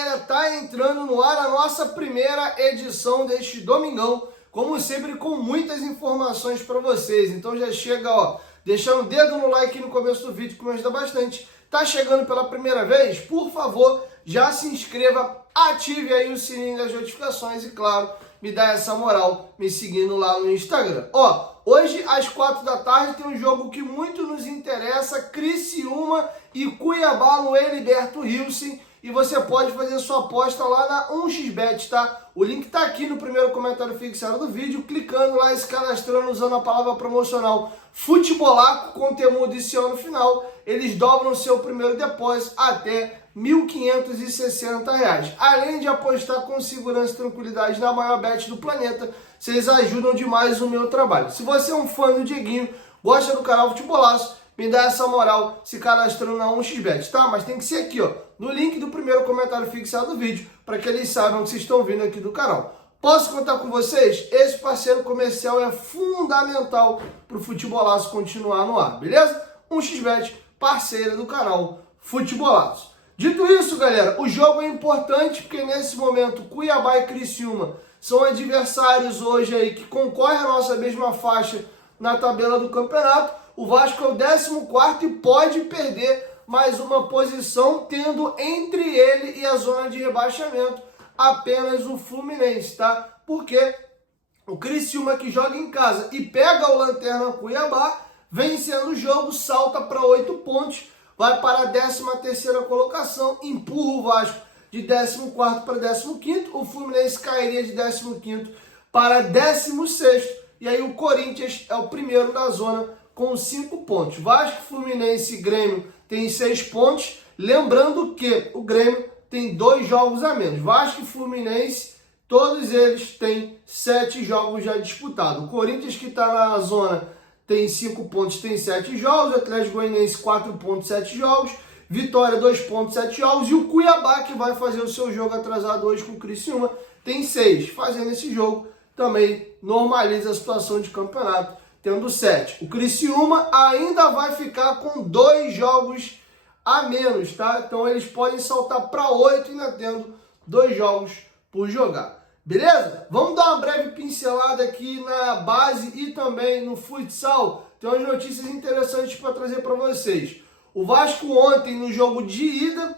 galera, tá entrando no ar a nossa primeira edição deste domingão, como sempre com muitas informações para vocês. Então já chega, ó, deixando o dedo no like no começo do vídeo que me ajuda bastante. Tá chegando pela primeira vez? Por favor, já se inscreva, ative aí o sininho das notificações e claro, me dá essa moral me seguindo lá no Instagram. Ó, hoje às 4 da tarde tem um jogo que muito nos interessa, Criciúma e Cuiabá no Heriberto Hilsen. E você pode fazer sua aposta lá na 1xBet, tá? O link tá aqui no primeiro comentário fixado do vídeo, clicando lá e se cadastrando usando a palavra promocional Futebolaco com temudo e seu no final, eles dobram o seu primeiro depósito até R$ 1.560. Além de apostar com segurança e tranquilidade na maior bet do planeta, vocês ajudam demais o meu trabalho. Se você é um fã do Dieguinho, gosta do canal Futebolaço, me dá essa moral se cadastrando na 1xBet, tá? Mas tem que ser aqui, ó, no link do primeiro comentário fixado do vídeo, para que eles saibam que vocês estão vindo aqui do canal. Posso contar com vocês? Esse parceiro comercial é fundamental para o Futebolaço continuar no ar, beleza? 1xBet, parceira do canal Futebolaço. Dito isso, galera, o jogo é importante porque nesse momento Cuiabá e Criciúma são adversários hoje aí que concorrem à nossa mesma faixa na tabela do campeonato. O Vasco é o 14º e pode perder mais uma posição, tendo entre ele e a zona de rebaixamento apenas o Fluminense, tá? Porque o Criciúma, que joga em casa e pega o Lanterna Cuiabá, vencendo o jogo, salta para 8 pontos, vai para a 13ª colocação, empurra o Vasco de 14º para 15º, o Fluminense cairia de 15º para 16º, e aí o Corinthians é o primeiro da zona com 5 pontos. Vasco, Fluminense e Grêmio tem 6 pontos, lembrando que o Grêmio tem 2 jogos a menos. Vasco e Fluminense, todos eles têm 7 jogos já disputados. O Corinthians, que está na zona, tem 5 pontos, tem 7 jogos. O Atlético Goianiense, 4 pontos, 7 jogos. Vitória, 2 pontos, 7 jogos. E o Cuiabá, que vai fazer o seu jogo atrasado hoje com o Criciúma, tem 6. Fazendo esse jogo, também normaliza a situação de campeonato, tendo 7. O Criciúma ainda vai ficar com 2 jogos a menos, tá? Então eles podem saltar para 8 ainda tendo 2 jogos por jogar. Beleza? Vamos dar uma breve pincelada aqui na base e também no futsal. Tem umas notícias interessantes para trazer para vocês. O Vasco ontem, no jogo de ida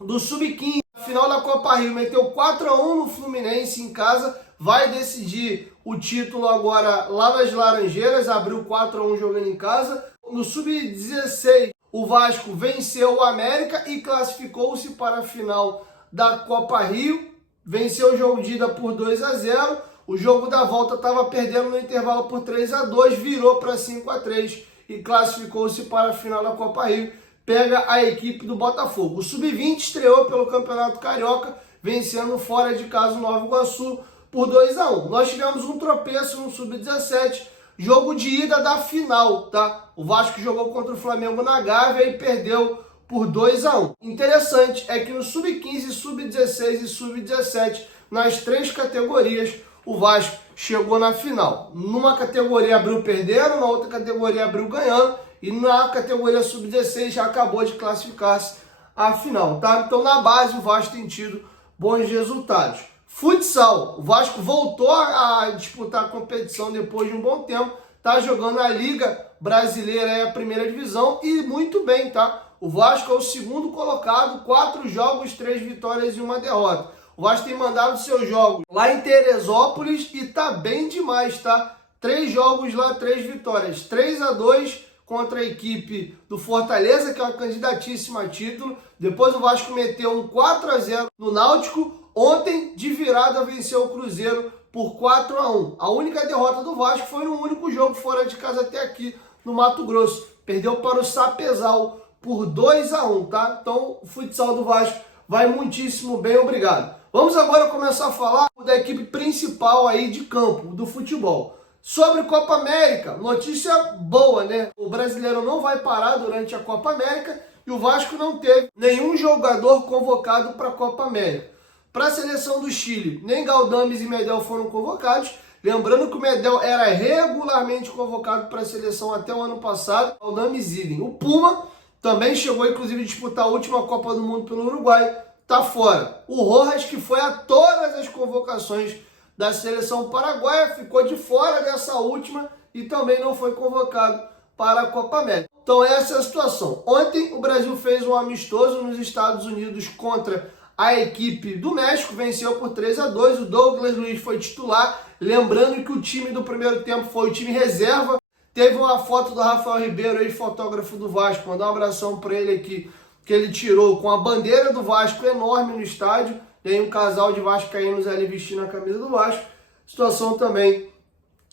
do Sub-15, final da Copa Rio, meteu 4-1 no Fluminense em casa, vai decidir o título agora lá nas Laranjeiras, abriu 4-1 jogando em casa. No Sub-16, o Vasco venceu o América e classificou-se para a final da Copa Rio, venceu o jogo de ida por 2-0, o jogo da volta estava perdendo no intervalo por 3-2, virou para 5-3 e classificou-se para a final da Copa Rio, pega a equipe do Botafogo. O Sub-20 estreou pelo Campeonato Carioca, vencendo fora de casa o Nova Iguaçu por 2-1. Nós tivemos um tropeço no Sub-17, jogo de ida da final, tá? O Vasco jogou contra o Flamengo na Gávea e perdeu por 2-1. Interessante é que no Sub-15, Sub-16 e Sub-17, nas 3 categorias, o Vasco chegou na final. Numa categoria abriu perdendo, na outra categoria abriu ganhando, e na categoria Sub-16 já acabou de classificar-se à final, tá? Então na base o Vasco tem tido bons resultados. Futsal, o Vasco voltou a disputar a competição depois de um bom tempo, tá jogando a Liga Brasileira, a primeira divisão, e muito bem, tá? O Vasco é o 2º colocado, 4 jogos, 3 vitórias e 1 derrota. O Vasco tem mandado seus jogos lá em Teresópolis e tá bem demais, tá? 3 jogos lá, 3 vitórias, 3-2 contra a equipe do Fortaleza, que é uma candidatíssima a título. Depois o Vasco meteu um 4-0 no Náutico. Ontem, de virada, venceu o Cruzeiro por 4-1. A única derrota do Vasco foi no único jogo fora de casa até aqui, no Mato Grosso. Perdeu para o Sapezal por 2-1, tá? Então, o futsal do Vasco vai muitíssimo bem, obrigado. Vamos agora começar a falar da equipe principal aí de campo, do futebol. Sobre Copa América, notícia boa, né? O brasileiro não vai parar durante a Copa América e o Vasco não teve nenhum jogador convocado para a Copa América. Para a seleção do Chile, nem Galdames e Medel foram convocados. Lembrando que o Medel era regularmente convocado para a seleção até o ano passado. Galdames idem. O Puma também chegou, inclusive, a disputar a última Copa do Mundo pelo Uruguai. tá fora. O Rojas, que foi a todas as convocações da seleção paraguaia, ficou de fora dessa última e também não foi convocado para a Copa América. Então essa é a situação. Ontem o Brasil fez um amistoso nos Estados Unidos contra a equipe do México, venceu por 3-2, o Douglas Luiz foi titular, lembrando que o time do primeiro tempo foi o time reserva. Teve uma foto do Rafael Ribeiro aí, fotógrafo do Vasco, mandar um abração para ele aqui, que ele tirou com a bandeira do Vasco enorme no estádio, e aí um casal de vascaínos ali vestindo a camisa do Vasco. Situação também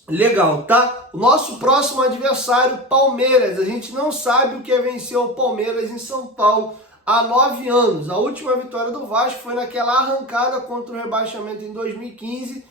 legal, tá? O nosso próximo adversário, Palmeiras. A gente não sabe o que é vencer o Palmeiras em São Paulo há 9 anos. A última vitória do Vasco foi naquela arrancada contra o rebaixamento em 2015.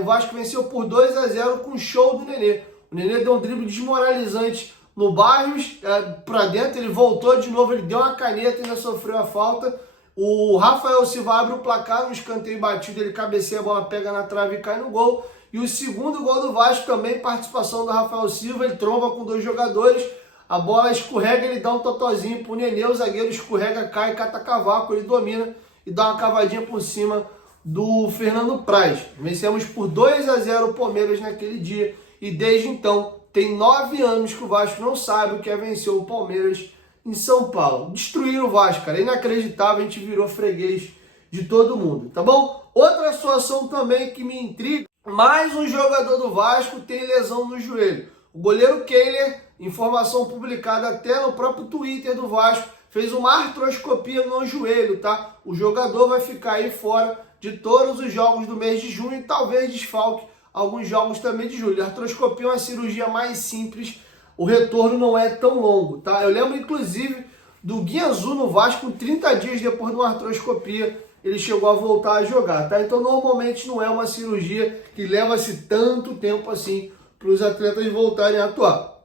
O Vasco venceu por 2-0 com show do Nenê. O Nenê deu um drible desmoralizante no Barrios, para dentro, ele voltou de novo, ele deu uma caneta e ainda sofreu a falta. O Rafael Silva abre o placar no escanteio batido, ele cabeceia, a bola pega na trave e cai no gol. E o segundo gol do Vasco também, participação do Rafael Silva, ele tromba com 2 jogadores, a bola escorrega, ele dá um totozinho pro Nenê, o zagueiro escorrega, cai, cata cavaco, ele domina e dá uma cavadinha por cima do Fernando Praz. Vencemos por 2-0 o Palmeiras naquele dia e desde então tem 9 anos que o Vasco não sabe o que é vencer o Palmeiras em São Paulo. Destruíram o Vasco, cara. Inacreditável, a gente virou freguês de todo mundo, tá bom? Outra situação também que me intriga, mais um jogador do Vasco tem lesão no joelho. O goleiro Kehler, informação publicada até no próprio Twitter do Vasco, fez uma artroscopia no joelho, tá? O jogador vai ficar aí fora de todos os jogos do mês de junho e talvez desfalque alguns jogos também de julho. A artroscopia é uma cirurgia mais simples, o retorno não é tão longo, tá? Eu lembro, inclusive, do Guianzu no Vasco, 30 dias depois de uma artroscopia, ele chegou a voltar a jogar, tá? Então, normalmente, não é uma cirurgia que leva-se tanto tempo assim para os atletas voltarem a atuar.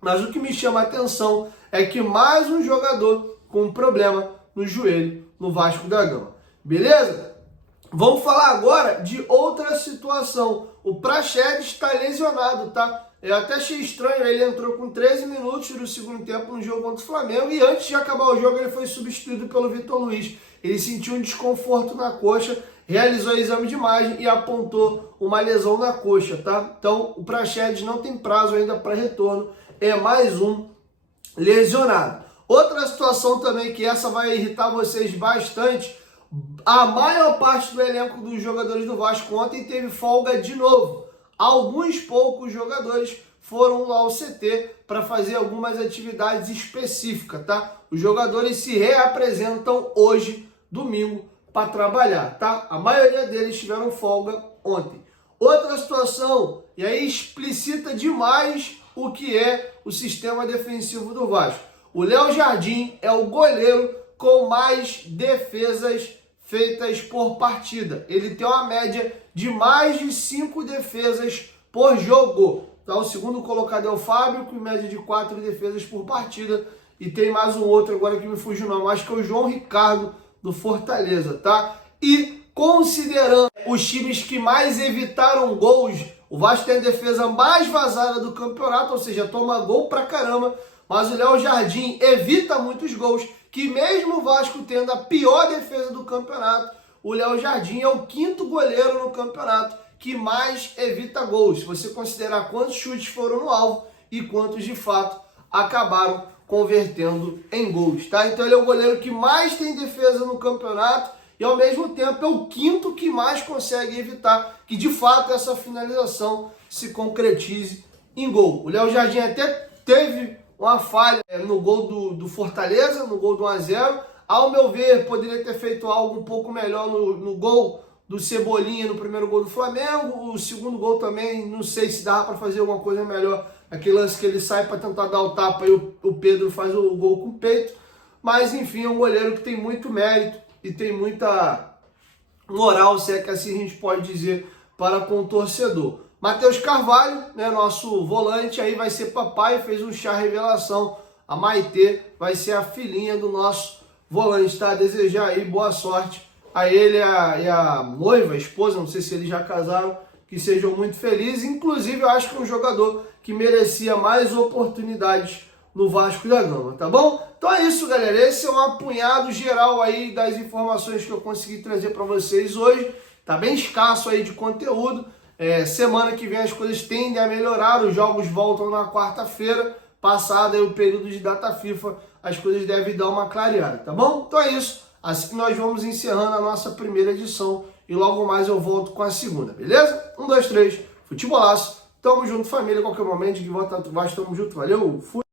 Mas o que me chama a atenção é que mais um jogador com um problema no joelho no Vasco da Gama. Beleza? Vamos falar agora de outra situação. O Praxedes está lesionado, tá? Eu até achei estranho, ele entrou com 13 minutos do segundo tempo no jogo contra o Flamengo e antes de acabar o jogo ele foi substituído pelo Vitor Luiz. Ele sentiu um desconforto na coxa, realizou exame de imagem e apontou uma lesão na coxa, tá? Então o Praxedes não tem prazo ainda para retorno, é mais um lesionado. Outra situação também que essa vai irritar vocês bastante, a maior parte do elenco dos jogadores do Vasco ontem teve folga de novo. Alguns poucos jogadores foram ao CT para fazer algumas atividades específicas, tá? Os jogadores se reapresentam hoje, domingo, para trabalhar, tá? A maioria deles tiveram folga ontem. Outra situação, e aí explicita demais o que é o sistema defensivo do Vasco. O Léo Jardim é o goleiro com mais defesas feitas por partida. Ele tem uma média de mais de 5 defesas por jogo. Tá? O segundo colocado é o Fábio, com média de 4 defesas por partida. E tem mais um outro agora que me fugiu o nome, acho que é o João Ricardo, do Fortaleza. Tá? E considerando os times que mais evitaram gols, o Vasco tem a defesa mais vazada do campeonato, ou seja, toma gol pra caramba. Mas o Léo Jardim evita muitos gols, que mesmo o Vasco tendo a pior defesa do campeonato, o Léo Jardim é o 5º goleiro no campeonato que mais evita gols. Se você considerar quantos chutes foram no alvo e quantos de fato acabaram convertendo em gols, tá? Então ele é o goleiro que mais tem defesa no campeonato e ao mesmo tempo é o 5º que mais consegue evitar que de fato essa finalização se concretize em gol. O Léo Jardim até teve uma falha no gol do Fortaleza, no gol do 1-0. Ao meu ver, poderia ter feito algo um pouco melhor no gol do Cebolinha, no primeiro gol do Flamengo. O segundo gol também, não sei se dá para fazer alguma coisa melhor. Aquele lance que ele sai para tentar dar o tapa e o Pedro faz o gol com o peito. Mas, enfim, é um goleiro que tem muito mérito e tem muita moral, se é que assim a gente pode dizer, para com o torcedor. Matheus Carvalho, né, nosso volante, aí vai ser papai, fez um chá revelação. A Maitê vai ser a filhinha do nosso volante, tá? Desejar aí boa sorte a ele e a noiva, a esposa, não sei se eles já casaram, que sejam muito felizes. Inclusive, eu acho que é um jogador que merecia mais oportunidades no Vasco da Gama, tá bom? Então é isso, galera. Esse é um apunhado geral aí das informações que eu consegui trazer para vocês hoje. Tá bem escasso aí de conteúdo. Semana que vem as coisas tendem a melhorar, os jogos voltam na quarta-feira. Passado aí o período de data FIFA, as coisas devem dar uma clareada, tá bom? Então é isso. Assim nós vamos encerrando a nossa primeira edição e logo mais eu volto com a segunda, beleza? 1, 2, 3, futebolaço. Tamo junto, família, qualquer momento que volta, tamo junto, valeu, fui!